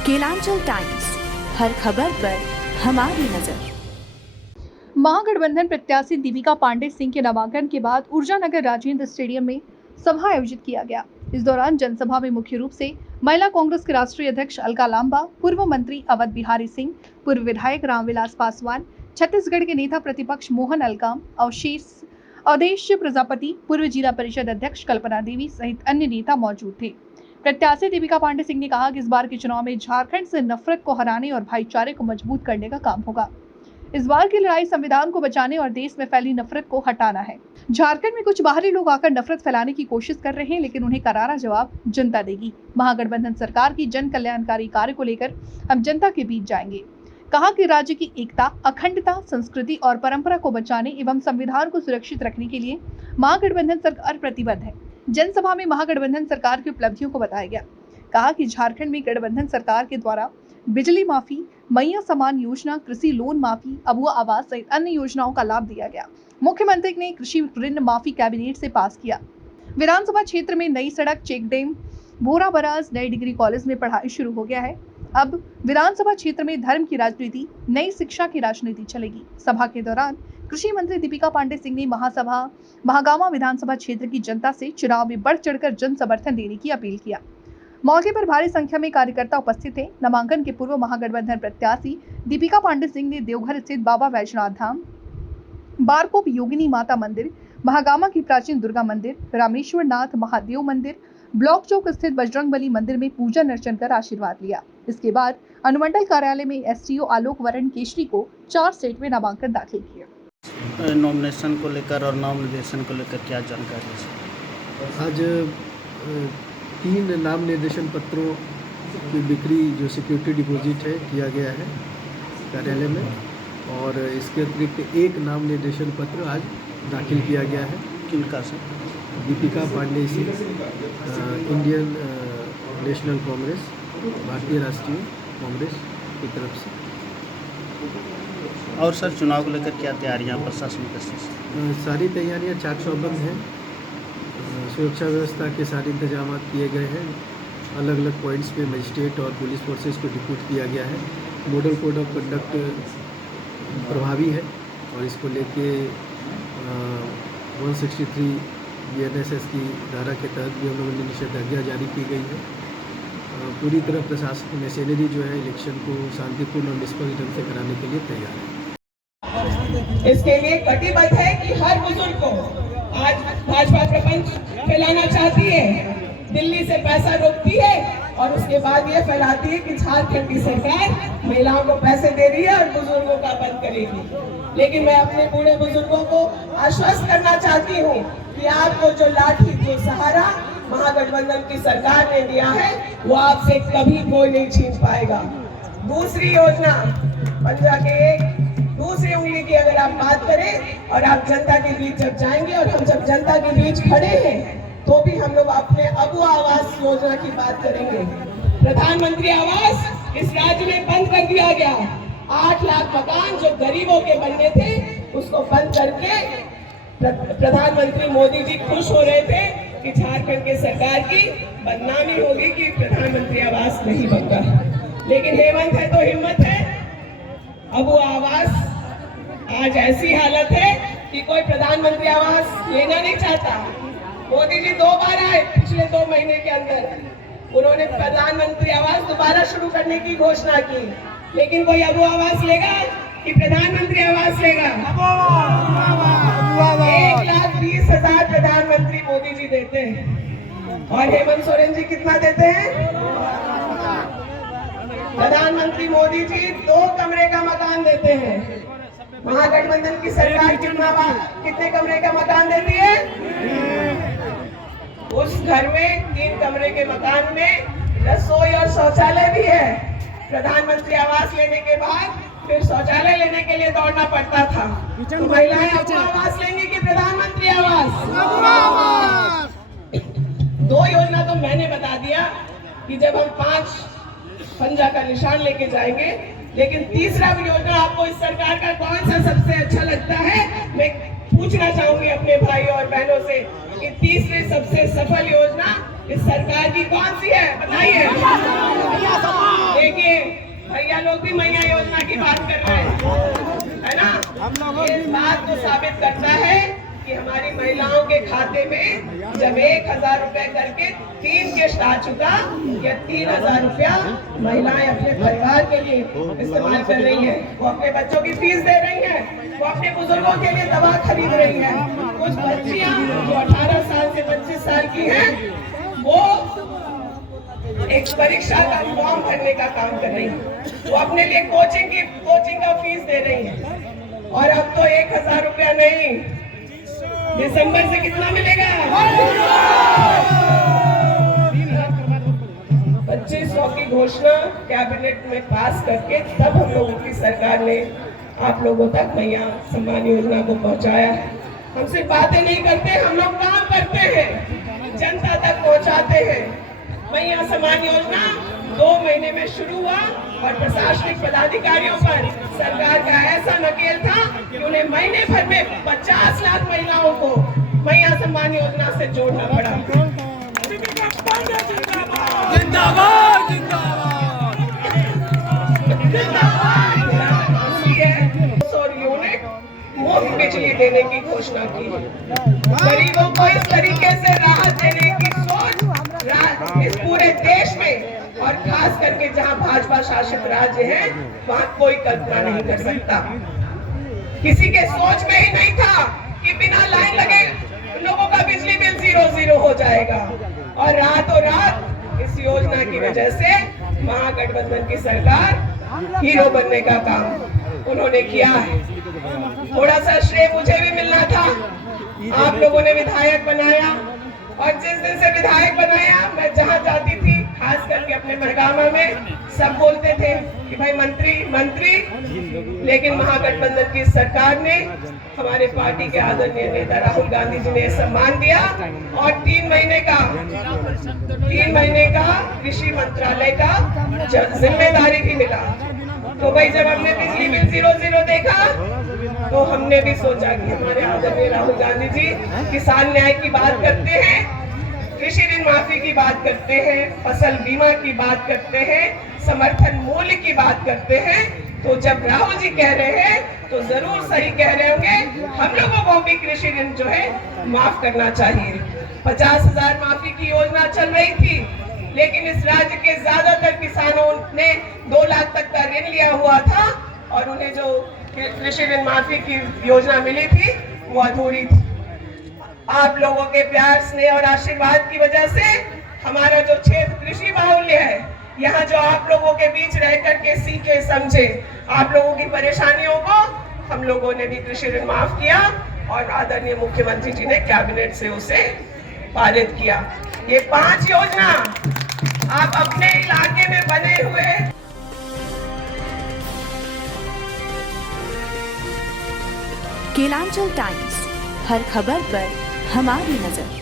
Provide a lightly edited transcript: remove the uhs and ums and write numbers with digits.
Kelanchal times, हर खबर पर हमारी नजर। महागठबंधन प्रत्याशी दीपिका पांडे सिंह के नामांकन के बाद ऊर्जानगर राजेंद्र स्टेडियम में सभा आयोजित किया गया। इस दौरान जनसभा में मुख्य रूप से महिला कांग्रेस के राष्ट्रीय अध्यक्ष अलका लांबा, पूर्व मंत्री अवध बिहारी सिंह, पूर्व विधायक रामविलास पासवान, छत्तीसगढ़ के नेता प्रतिपक्ष मोहन अलकाम, अवधेश प्रजापति, पूर्व जिला परिषद अध्यक्ष कल्पना देवी सहित अन्य नेता मौजूद थे। प्रत्याशी दीपिका पांडे सिंह ने कहा कि इस बार के चुनाव में झारखंड से नफरत को हराने और भाईचारे को मजबूत करने का काम होगा। इस बार की लड़ाई संविधान को बचाने और देश में फैली नफरत को हटाना है। झारखंड में कुछ बाहरी लोग आकर नफरत फैलाने की कोशिश कर रहे हैं, लेकिन उन्हें करारा जवाब जनता देगी। महागठबंधन सरकार की जन कल्याणकारी कार्य को लेकर हम जनता के बीच जाएंगे। कहा कि राज्य की एकता, अखंडता, संस्कृति और परंपरा को बचाने एवं संविधान को सुरक्षित रखने के लिए महागठबंधन सरकार प्रतिबद्ध है। जनसभा में महागठबंधन सरकार की उपलब्धियों को बताया गया। कहा कि झारखंड में गठबंधन सरकार के द्वारा बिजली माफी, मैया समान योजना, कृषि लोन माफी, अबुआ आवास सहित अन्य योजनाओं का लाभ दिया गया। मुख्यमंत्री ने कृषि ऋण माफी कैबिनेट से पास किया। विधानसभा क्षेत्र में नई सड़क, चेक डैम, बोरा बराज, नई डिग्री कॉलेज में पढ़ाई शुरू हो गया है। अब विधानसभा क्षेत्र में धर्म की राजनीति, नई शिक्षा की राजनीति चलेगी। सभा के दौरान कृषि मंत्री दीपिका पांडे सिंह ने महागामा विधानसभा क्षेत्र की जनता से चुनाव में बढ़ चढ़कर जन समर्थन देने की अपील किया। मौके पर भारी संख्या में कार्यकर्ता उपस्थित थे। नामांकन के पूर्व महागठबंधन प्रत्याशी दीपिका पांडे सिंह ने देवघर स्थित बाबा वैजनाथ धाम, बारकोप योगिनी माता मंदिर, महागामा की प्राचीन दुर्गा मंदिर, रामेश्वर नाथ महादेव मंदिर, ब्लॉक चौक स्थित बजरंगबली मंदिर में पूजा अर्चन कर आशीर्वाद लिया। इसके बाद अनुमंडल कार्यालय में एसडीओ आलोक वरण केशरी को 4 सेट में नामांकन दाखिल किया। नॉमिनेशन को लेकर और नाम निर्देशन को लेकर क्या जानकारी है? आज 3 नाम निर्देशन पत्रों की बिक्री जो सिक्योरिटी डिपॉजिट है किया गया है कार्यालय में, और इसके अतिरिक्त 1 नाम निर्देशन पत्र आज दाखिल किया गया है। किनका से? दीपिका पांडे सिंह, इंडियन नेशनल कांग्रेस, भारतीय राष्ट्रीय कांग्रेस की तरफ से। और सर, चुनाव को लेकर क्या तैयारियां प्रशासनिक स्तर से? सारी तैयारियां चाक चौबंद हैं। सुरक्षा व्यवस्था के सारे इंतजाम किए गए हैं। अलग अलग पॉइंट्स पे मजिस्ट्रेट और पुलिस फोर्सेस को डिप्यूट किया गया है। मॉडल कोड ऑफ कंडक्ट प्रभावी है और इसको लेके 163 BNSS की धारा के तहत भी हम लोगों ने निषेधाज्ञा जारी की गई है। पूरी तरह प्रशासन मशीनरी जो है इलेक्शन को शांतिपूर्ण और निष्पक्ष ढंग से कराने के लिए तैयार है। इसके लिए कटिबद्ध है कि हर बुजुर्ग को आज भाजपा प्रपंच फैलाना चाहती है, दिल्ली से पैसा रोकती है और उसके बाद ये फैलाती है कि झारखंड की सरकार महिलाओं को पैसे दे रही है और बुजुर्गों का बंद करेगी। लेकिन मैं अपने बूढ़े बुजुर्गों को आश्वस्त करना चाहती हूँ कि आपको जो लाठी, जो सहारा महागठबंधन की सरकार ने दिया है वो आपसे कभी कोई नहीं छीन पाएगा। दूसरी योजना, पंजा के एक दूसरी उंगली की अगर आप बात करें और आप जनता के बीच जब जाएंगे, और हम जब जनता के बीच खड़े हैं तो भी हम लोग अपने अबुआ आवास योजना की बात करेंगे। प्रधानमंत्री आवास इस राज्य में बंद कर दिया गया। 8 लाख मकान जो गरीबों के बनने थे उसको बंद करके प्रधानमंत्री मोदी जी खुश हो रहे थे कि झारखंड के सरकार की बदनामी होगी कि प्रधानमंत्री आवास नहीं बन रहा। लेकिन हेमंत है तो हिम्मत है। अबुआ आवास आज ऐसी हालत है कि कोई प्रधानमंत्री आवास लेना नहीं चाहता। मोदी जी 2 बार आए पिछले 2 महीने के अंदर, उन्होंने प्रधानमंत्री आवास दोबारा शुरू करने की घोषणा की, लेकिन कोई अबुआ आवास लेगा कि प्रधानमंत्री आवास लेगा? 1,20,000 प्रधानमंत्री मोदी जी देते हैं और हेमंत सोरेन जी कितना देते हैं? प्रधानमंत्री मोदी जी 2 कमरे का मकान देते हैं। महागठबंधन की सरकार कितने कमरे का मकान देती है? उस घर में 3 कमरे के मकान में रसोई और शौचालय भी है। प्रधानमंत्री आवास लेने के बाद फिर शौचालय लेने के लिए दौड़ना पड़ता था। तो महिलाएं अबुआ आवास लेंगी कि प्रधानमंत्री आवास? 2 योजना तो मैंने बता दिया कि जब हम 5 पंजा का निशान लेके जाएंगे, लेकिन तीसरा योजना आपको इस सरकार का कौन सा सबसे अच्छा लगता है? मैं पूछना चाहूंगी अपने भाई और बहनों से कि तीसरी सबसे सफल योजना इस सरकार की कौन सी है? बताइए। ये भैया लोग भी मैया योजना की बात कर रहे हैं, है ना। ये इस बात को साबित करता है कि हमारी महिलाओं के खाते में जब 1000 रुपए करके 3 किश्त आ चुका, या 3000 रुपया महिलाएं अपने परिवार के लिए इस्तेमाल कर रही हैं। वो अपने बच्चों की फीस दे रही हैं, वो अपने बुजुर्गों के लिए दवा खरीद रही हैं। कुछ बच्चियां जो 18 साल से 25 साल की हैं, वो एक परीक्षा का फॉर्म भरने का काम कर रही है। वो अपने लिए कोचिंग का फीस दे रही है। और अब तो 1000 रुपया नहीं, दिसंबर से कितना मिलेगा? 2500 की घोषणा कैबिनेट में पास करके तब हम लोगों की सरकार ने आप लोगों तक मैया सम्मान योजना को पहुंचाया है। हम सिर्फ बातें नहीं करते, हम लोग काम करते हैं, जनता तक पहुंचाते हैं। मैया सम्मान योजना 2 महीने में शुरू हुआ और प्रशासनिक पदाधिकारियों पर सरकार का ऐसा नकेल था कि उन्हें महीने भर में 50 लाख महिलाओं को मैया सम्मान योजना से जोड़ना पड़ा। सौर यूनिट मुफ्त बिजली देने की घोषणा की। गरीबों को इस तरीके से राहत देने की सोच इस पूरे देश में और खास करके जहां भाजपा शासित राज्य है वहां कोई कल्पना नहीं कर सकता। किसी के सोच में ही नहीं था कि बिना लाइन लगे लोगों का बिजली बिल 0 हो जाएगा। और रातों रात इस योजना की वजह से महागठबंधन की सरकार हीरो बनने का काम उन्होंने किया है। थोड़ा सा श्रेय मुझे भी मिलना था। आप लोगों ने विधायक बनाया और जिस दिन से विधायक बनाया मैं जहां जाती थी, खास करके अपने मरगामा में, सब बोलते थे कि भाई मंत्री मंत्री। लेकिन महागठबंधन की सरकार ने, हमारे पार्टी के आदरणीय नेता राहुल गांधी जी ने सम्मान दिया और 3 महीने का कृषि मंत्रालय का जिम्मेदारी भी मिला। तो भाई जब हमने बिजली बिल 0 देखा तो हमने भी सोचा कि हमारे आदरणीय राहुल गांधी जी किसान न्याय की बात करते हैं, कृषि ऋण माफी की बात करते हैं, फसल बीमा की बात करते हैं, समर्थन मूल्य की बात करते हैं। तो जब राहुल जी कह रहे हैं तो जरूर सही कह रहे होंगे। हम लोगों को भी कृषि ऋण जो है माफ करना चाहिए। 50,000 माफी की योजना चल रही थी, लेकिन इस राज्य के ज्यादातर किसानों ने 2 लाख तक का ऋण लिया हुआ था और उन्हें जो कृषि ऋण माफी की योजना मिली थी वो अधूरी थी। आप लोगों के प्यार, स्नेह और आशीर्वाद की वजह से हमारा जो क्षेत्र कृषि बाहुल्य है, यहाँ जो आप लोगों के बीच रह करके सीखे समझे आप लोगों की परेशानियों को, हम लोगों ने भी कृषि ऋण माफ किया और आदरणीय मुख्यमंत्री जी ने कैबिनेट से उसे पारित किया। ये 5 योजना आप अपने इलाके में बने हुए केलांचल टाइम्स, हर खबर पर हमारी नजर।